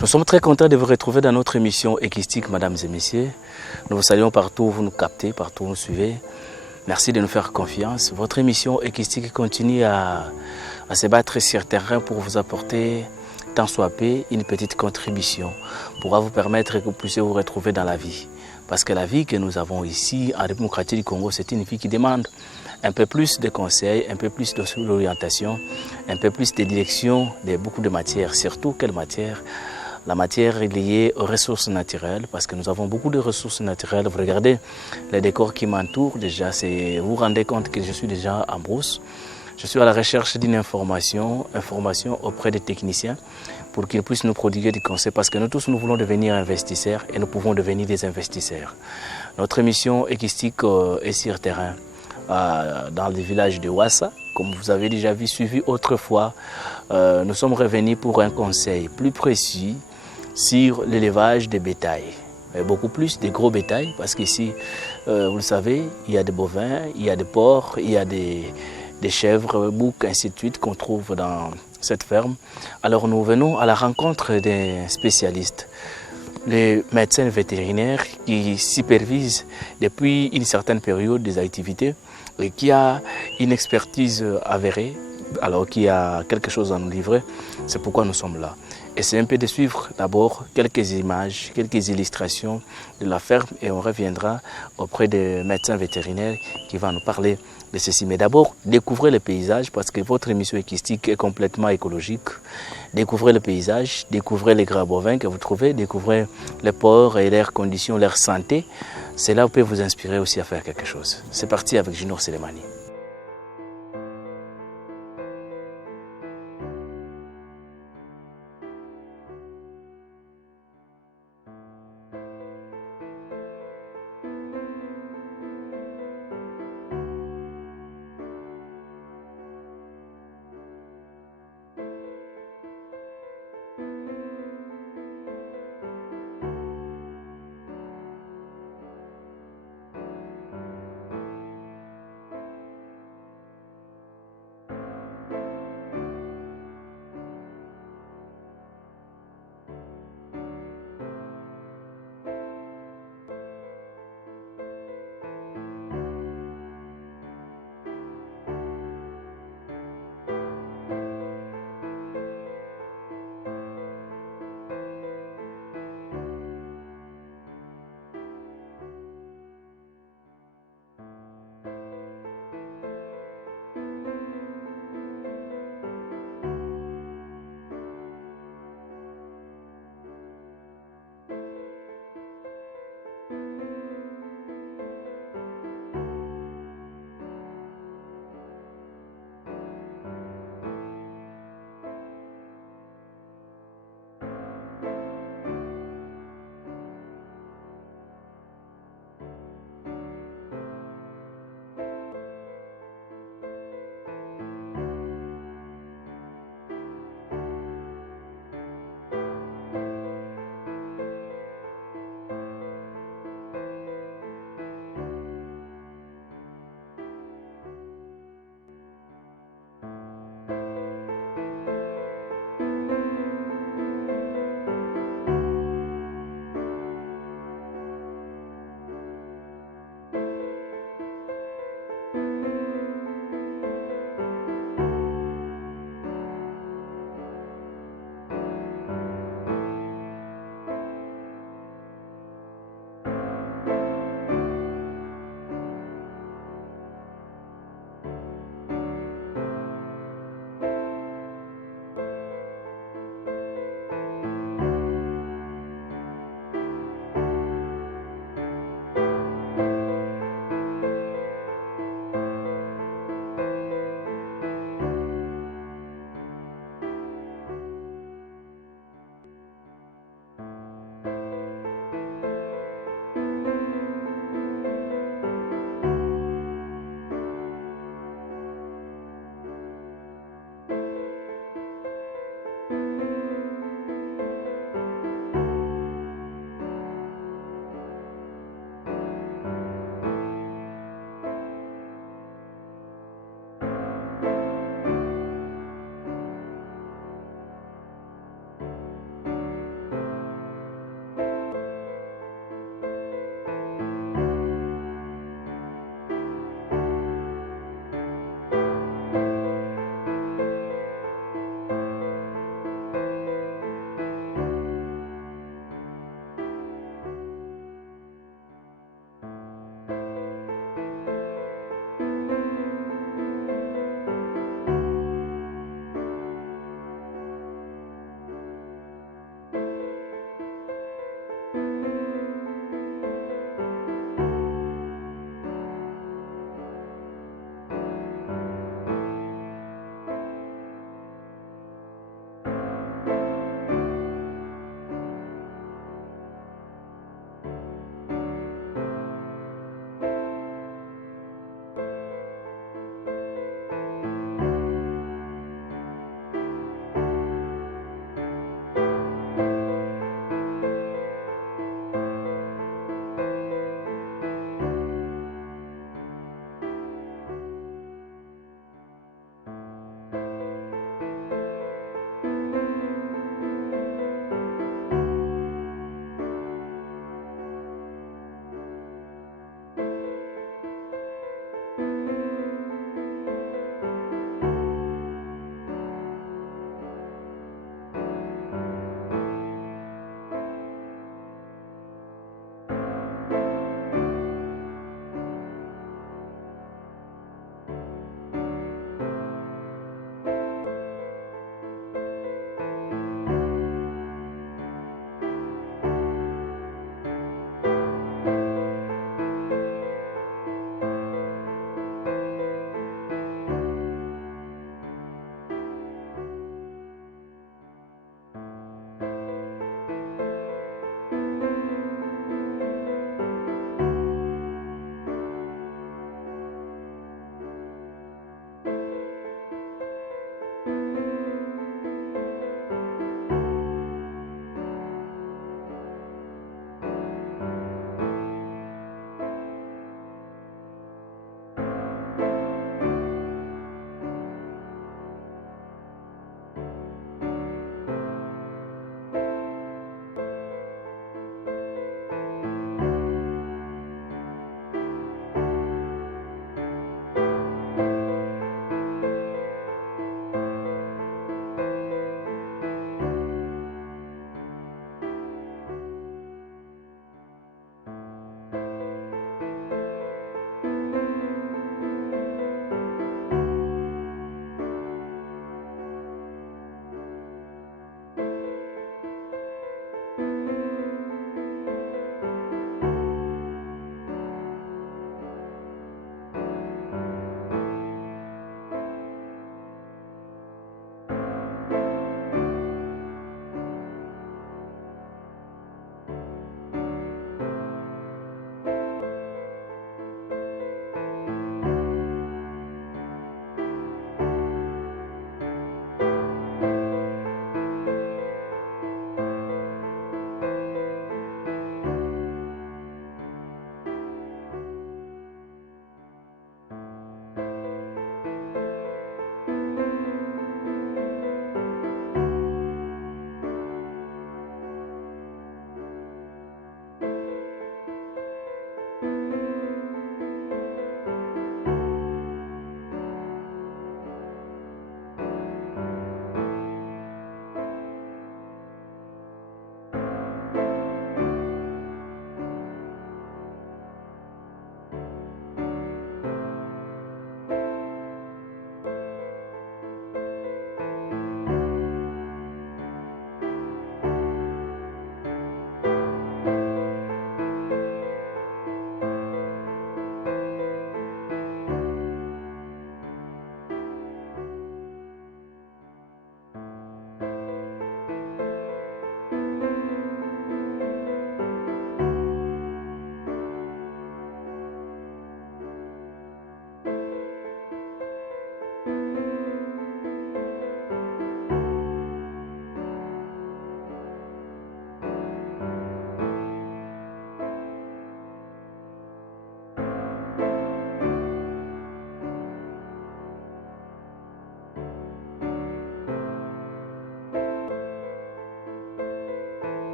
Nous sommes très contents de vous retrouver dans notre émission équistique, mesdames et messieurs. Nous vous saluons partout où vous nous captez, partout où vous nous suivez. Merci de nous faire confiance. Votre émission équistique continue à se battre sur terrain pour vous apporter, tant soit peu, une petite contribution pour vous permettre que vous puissiez vous retrouver dans la vie. Parce que la vie que nous avons ici en République du Congo, c'est une vie qui demande un peu plus de conseils, un peu plus d'orientation, un peu plus de direction de beaucoup de matières. Surtout quelle matière? La matière est liée aux ressources naturelles parce que nous avons beaucoup de ressources naturelles. Vous regardez les décors qui m'entourent déjà, vous vous rendez compte que je suis déjà en brousse. Je suis à la recherche d'une information auprès des techniciens pour qu'ils puissent nous prodiguer des conseils parce que nous tous nous voulons devenir investisseurs et nous pouvons devenir des investisseurs. Notre émission équistique est sur terrain dans le village de Ouassa. Comme vous avez déjà vu, suivi autrefois, nous sommes revenus pour un conseil plus précis sur l'élevage des bétails. Beaucoup plus des gros bétails parce qu'ici, vous le savez, il y a des bovins, il y a des porcs, il y a des chèvres, boucs, ainsi de suite qu'on trouve dans cette ferme. Alors nous venons à la rencontre des spécialistes, les médecins vétérinaires qui supervisent depuis une certaine période des activités et qui a une expertise avérée, alors qui a quelque chose à nous livrer. C'est pourquoi nous sommes là. Et c'est un peu de suivre d'abord quelques images, quelques illustrations de la ferme et on reviendra auprès des médecins vétérinaires qui vont nous parler de ceci. Mais d'abord, découvrez le paysage parce que votre émission équistique est complètement écologique. Découvrez le paysage, découvrez les gras bovins que vous trouvez, découvrez les porcs et leurs conditions, leur santé. Cela peut vous inspirer aussi à faire quelque chose. C'est parti avec Junior Selemani.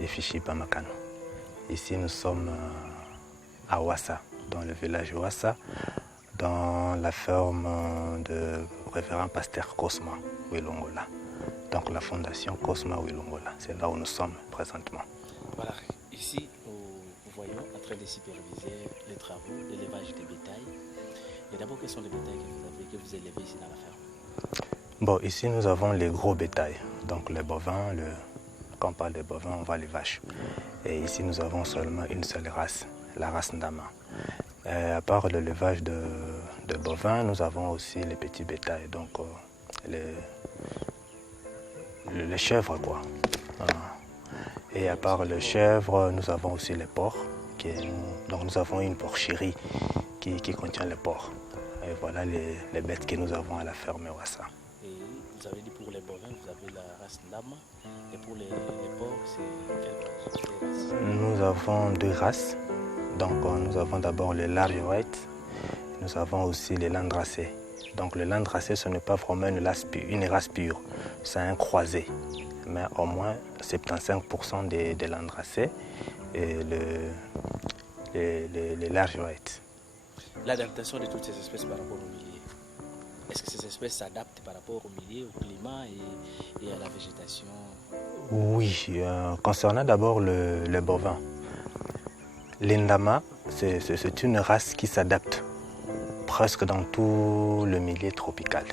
et Fichi Pamakano. Ici, nous sommes à Ouassa, dans le village Ouassa, dans la ferme de révérend pasteur Cosma Wilongola. Donc la fondation Cosma Wilongola, c'est là où nous sommes présentement. Voilà, ici nous voyons en train de superviser les travaux d'élevage des bétails. Et d'abord, quels sont les bétails que vous élevez ici dans la ferme? Bon, ici nous avons les gros bétails, donc les bovins, quand on parle des bovins, on voit les vaches. Et ici nous avons seulement une seule race, la race Ndama. À part l'élevage de bovins, nous avons aussi les petits bétails, donc les chèvres quoi. Et à part les chèvres, nous avons aussi les porcs. Donc nous avons une porcherie qui contient les porcs. Et voilà les bêtes que nous avons à la ferme Ouassa. Et vous avez dit pour les bovins, vous avez la race Ndama. Et pour les porcs, c'est quelle race? Nous avons deux races. Donc nous avons d'abord les large white. Nous avons aussi les landracés. Donc le landracé, ce n'est pas vraiment une race pure. C'est un croisé. Mais au moins 75% des landracés et les large white. L'adaptation de toutes ces espèces par rapport au milieu. Est-ce que ces espèces s'adaptent par rapport au milieu, au climat et à la végétation? Oui, concernant d'abord le bovin. L'Indama, c'est une race qui s'adapte presque dans tout le milieu tropical,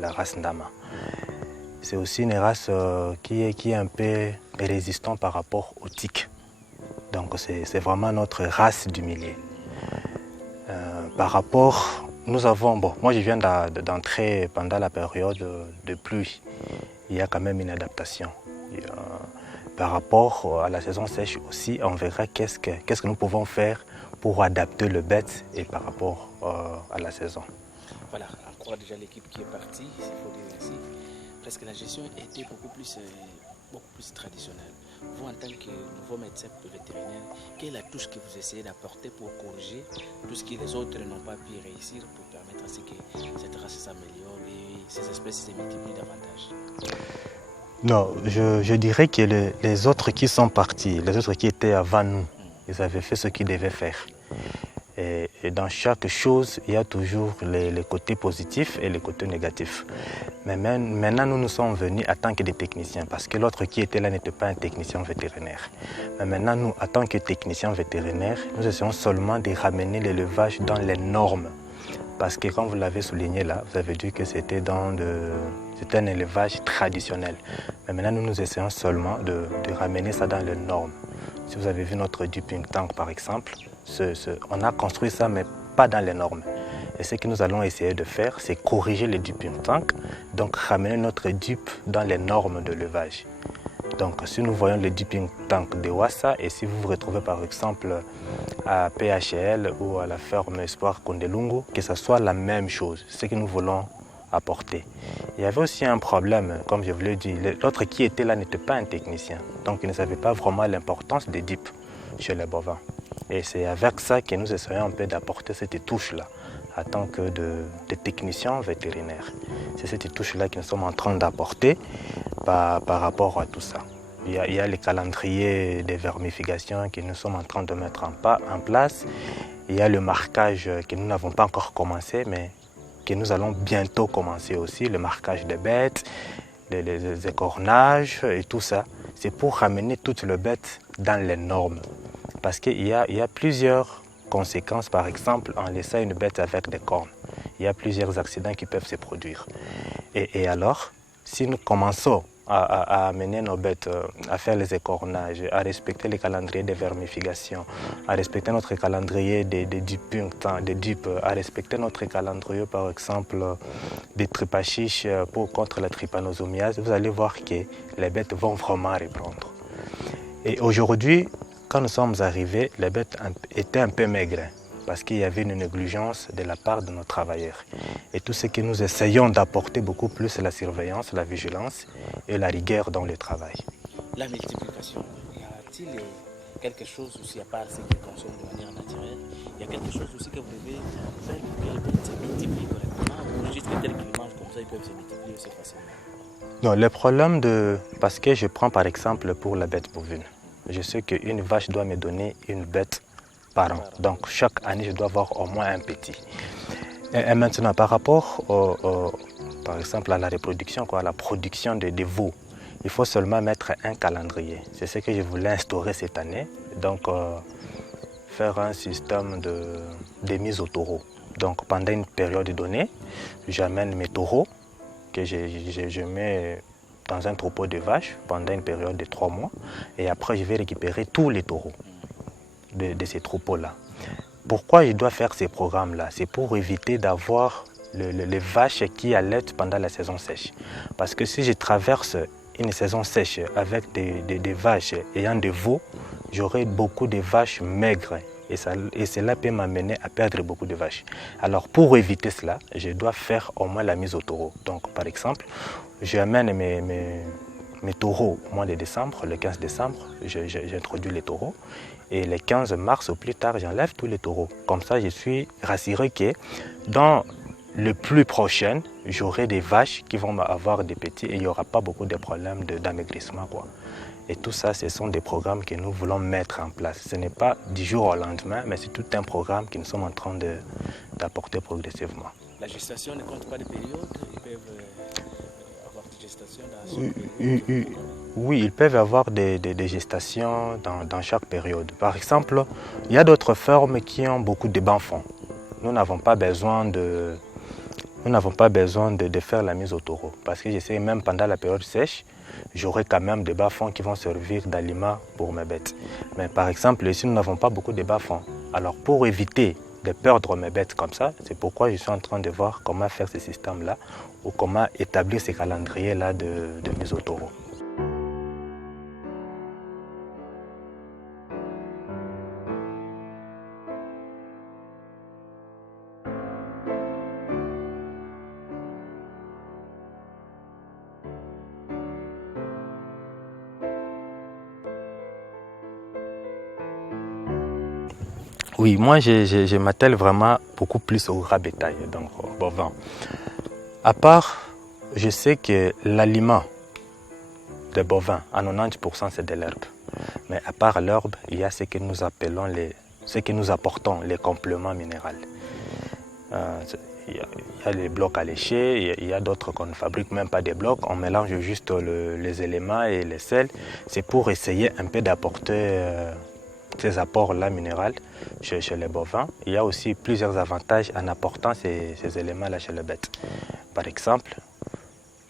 la race Ndama. C'est aussi une race qui est un peu résistante par rapport aux tiques. Donc c'est vraiment notre race du milieu. Par rapport, nous avons, moi je viens d'entrer pendant la période de pluie. Il y a quand même une adaptation. Par rapport à la saison sèche aussi, on verra qu'est-ce que nous pouvons faire pour adapter le bête et par rapport à la saison. Voilà, encore déjà l'équipe qui est partie, il faut dire ainsi. Parce que la gestion était beaucoup plus traditionnelle. Vous, en tant que nouveau médecin vétérinaire, quelle est la touche que vous essayez d'apporter pour corriger tout ce que les autres n'ont pas pu réussir pour permettre à ce que cette race s'améliore et ces espèces se multiplient davantage? Non, je dirais que les autres qui sont partis, les autres qui étaient avant nous, ils avaient fait ce qu'ils devaient faire. Et dans chaque chose, il y a toujours les côtés positifs et les côtés négatifs. Mais maintenant, nous sommes venus en tant que des techniciens, parce que l'autre qui était là n'était pas un technicien vétérinaire. Mais maintenant, nous, en tant que techniciens vétérinaires, nous essayons seulement de ramener l'élevage dans les normes. Parce que comme vous l'avez souligné là, vous avez dit que c'était un élevage traditionnel. Mais maintenant, nous essayons seulement de ramener ça dans les normes. Si vous avez vu notre duping tank par exemple, on a construit ça mais pas dans les normes. Et ce que nous allons essayer de faire, c'est corriger le duping tank, donc ramener notre dupe dans les normes de l'élevage. Donc si nous voyons le duping tank de Ouassa et si vous vous retrouvez par exemple à PHL ou à la ferme Espoir Kondelungu, que ce soit la même chose, ce que nous voulons apporter. Il y avait aussi un problème, comme je vous l'ai dit, l'autre qui était là n'était pas un technicien, donc il ne savait pas vraiment l'importance des dupes chez les bovins. Et c'est avec ça que nous essayons un peu d'apporter cette touche-là en tant que de techniciens vétérinaires. C'est cette touche-là que nous sommes en train d'apporter par rapport à tout ça. Il y a les calendriers de vermification que nous sommes en train de mettre en place. Il y a le marquage que nous n'avons pas encore commencé, mais que nous allons bientôt commencer aussi, le marquage des bêtes, les écornages et tout ça. C'est pour ramener toutes les bêtes dans les normes. Parce qu'il y a plusieurs conséquences, par exemple, en laissant une bête avec des cornes. Il y a plusieurs accidents qui peuvent se produire. Et alors, si nous commençons à amener nos bêtes à faire les écornages, à respecter les calendriers de vermification, à respecter notre calendrier des dupes, à respecter notre calendrier par exemple des tripachiches contre la trypanosomiase, vous allez voir que les bêtes vont vraiment reprendre. Et aujourd'hui, quand nous sommes arrivés, les bêtes étaient un peu maigres parce qu'il y avait une négligence de la part de nos travailleurs. Et tout ce que nous essayons d'apporter beaucoup plus, c'est la surveillance, la vigilance et la rigueur dans le travail. La multiplication, y a-t-il quelque chose aussi à part ce qu'ils consomment de manière naturelle? Il y a quelque chose aussi que vous devez faire pour que les bêtes se multiplient correctement ou juste que tel qu'ils mangent comme ça, ils peuvent se multiplier aussi facilement? Non, le problème parce que je prends par exemple pour la bête bovine. Je sais qu'une vache doit me donner une bête par an. Donc chaque année, je dois avoir au moins un petit. Et maintenant, par rapport par exemple à la reproduction, à la production des veaux, il faut seulement mettre un calendrier. C'est ce que je voulais instaurer cette année. Donc faire un système de mise au taureau. Donc pendant une période donnée, j'amène mes taureaux que je mets dans un troupeau de vaches pendant une période de 3 mois. Et après, je vais récupérer tous les taureaux de ces troupeaux-là. Pourquoi je dois faire ces programmes-là? C'est pour éviter d'avoir les vaches qui allaitent pendant la saison sèche. Parce que si je traverse une saison sèche avec des vaches ayant des veaux, j'aurai beaucoup de vaches maigres. Et cela peut m'amener à perdre beaucoup de vaches. Alors pour éviter cela, je dois faire au moins la mise au taureau. Donc par exemple, j'amène mes taureaux au mois de décembre, le 15 décembre, j'introduis les taureaux. Et le 15 mars au plus tard, j'enlève tous les taureaux. Comme ça, je suis rassuré que dans le plus prochain, j'aurai des vaches qui vont avoir des petits et il n'y aura pas beaucoup de problèmes d'amaigrissement. Et tout ça, ce sont des programmes que nous voulons mettre en place. Ce n'est pas du jour au lendemain, mais c'est tout un programme que nous sommes en train d'apporter progressivement. La gestation ne compte pas de période? Ils peuvent avoir des gestations dans chaque période? Oui, ils peuvent avoir des gestations dans chaque période. Par exemple, il y a d'autres fermes qui ont beaucoup de bas-fonds. Nous n'avons pas besoin de faire la mise au taureau. Parce que je sais, même pendant la période sèche, j'aurai quand même des bas-fonds qui vont servir d'aliments pour mes bêtes. Mais par exemple, ici, nous n'avons pas beaucoup de bas-fonds. Alors pour éviter de perdre mes bêtes comme ça, c'est pourquoi je suis en train de voir comment faire ce système-là ou comment établir ces calendriers-là de mise au taureau. Oui, moi je m'attelle vraiment beaucoup plus au rat bétail, donc au bovin. À part, je sais que l'aliment des bovins, à 90% c'est de l'herbe. Mais à part l'herbe, il y a ce que nous appelons ce que nous apportons, les compléments minéraux. Il y a les blocs à lécher, il y a d'autres qu'on ne fabrique même pas des blocs, on mélange juste les éléments et les sels. C'est pour essayer un peu d'apporter ces apports-là minéraux chez les bovins. Il y a aussi plusieurs avantages en apportant ces éléments-là chez les bêtes. Par exemple,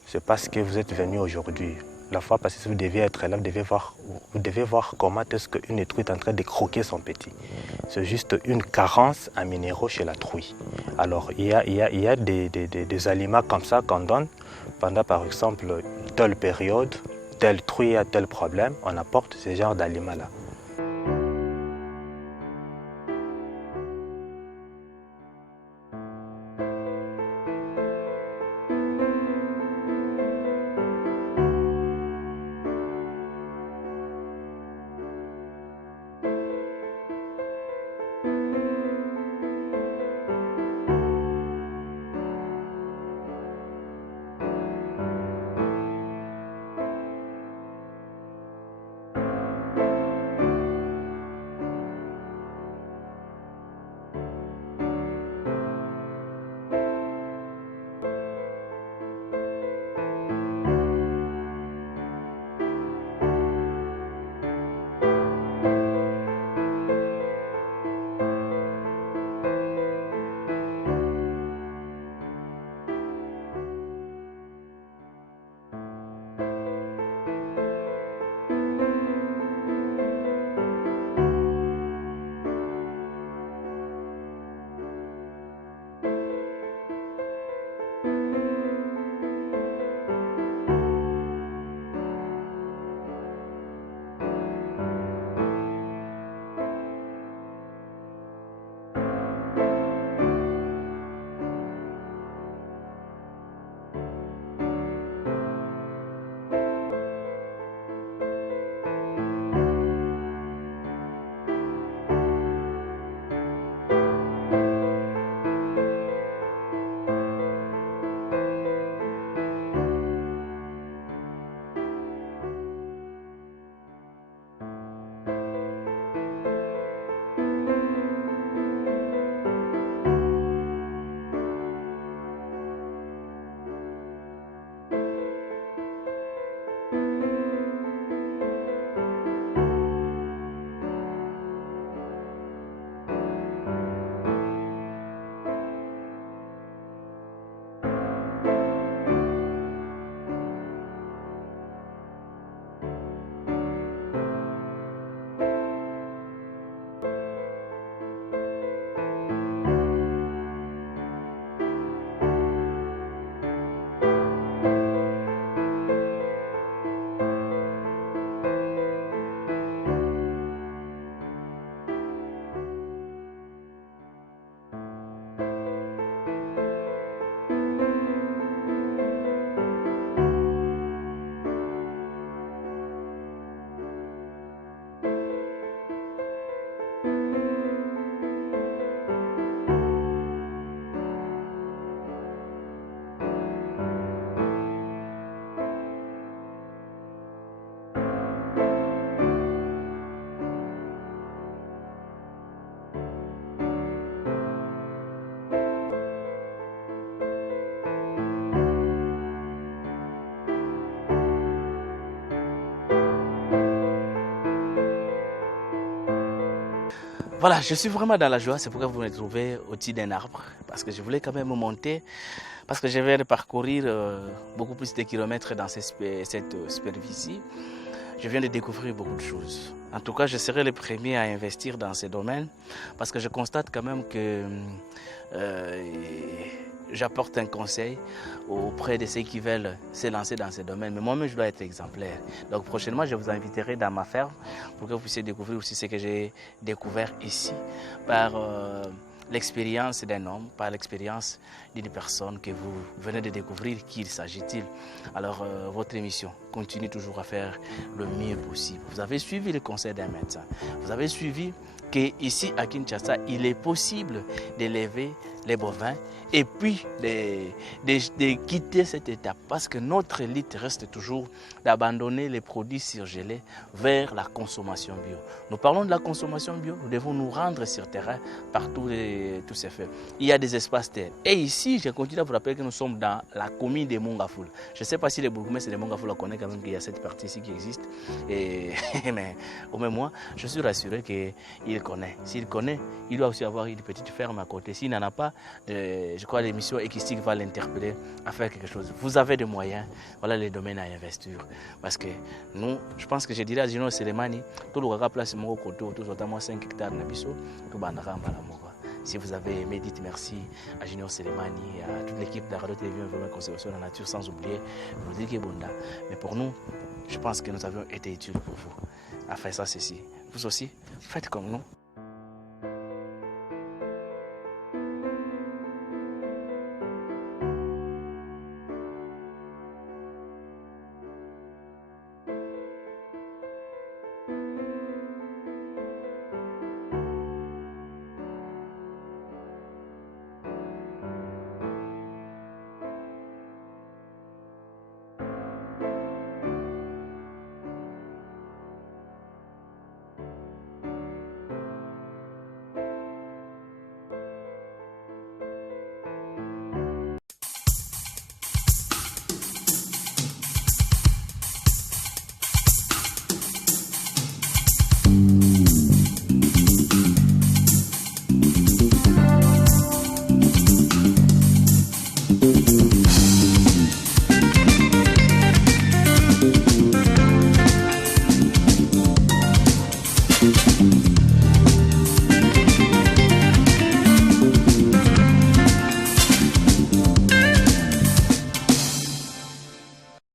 c'est parce que vous êtes venu aujourd'hui. La fois passée, si vous deviez être là, vous devez voir comment est-ce qu'une truie est en train de croquer son petit. C'est juste une carence en minéraux chez la truie. Alors, il y a des aliments comme ça qu'on donne pendant, par exemple, telle période, telle truie a tel problème, on apporte ce genre d'aliments-là. Voilà, je suis vraiment dans la joie, c'est pourquoi vous me trouvez au-dessus d'un arbre, parce que je voulais quand même monter, parce que je vais parcourir beaucoup plus de kilomètres dans cette superficie. Je viens de découvrir beaucoup de choses. En tout cas, je serai le premier à investir dans ces domaines, parce que je constate quand même que j'apporte un conseil auprès de ceux qui veulent se lancer dans ces domaines. Mais moi-même, je dois être exemplaire. Donc prochainement, je vous inviterai dans ma ferme pour que vous puissiez découvrir aussi ce que j'ai découvert ici par l'expérience d'un homme, par l'expérience d'une personne que vous venez de découvrir. Qui s'agit-il? Alors, votre émission continue toujours à faire le mieux possible. Vous avez suivi le conseil d'un médecin. Vous avez suivi qu'ici à Kinshasa, il est possible d'élever les bovins et puis de quitter cette étape, parce que notre élite reste toujours d'abandonner les produits surgelés vers la consommation bio. Nous parlons de la consommation bio, nous devons nous rendre sur terrain par tous ces faits. Il y a des espaces terres. Et ici, je continue à vous rappeler que nous sommes dans la commune de Mongafoula. Je ne sais pas si les bourgmestres de Mongafoula connaissent quand même qu'il y a cette partie ici qui existe. Mais au même moi, je suis rassuré qu'il connaît. S'il connaît, il doit aussi avoir une petite ferme à côté. S'il n'en a pas, je crois que l'émission Equistique va l'interpeller à faire quelque chose. Vous avez des moyens, voilà les domaines à investir. Parce que nous, je pense que je dirais à Junior Selemani, tout le gars place mon côté, tout notamment 5 hectares de biso, tout bandara mbalamoka. Si vous avez aimé, dites merci à Junior Selemani, à toute l'équipe de la radio-télévision Environnement Conservation de la Nature, sans oublier Rodrigue Bonda. Mais pour nous, je pense que nous avions été utiles pour vous. À faire ça, ceci. Vous aussi, faites comme nous.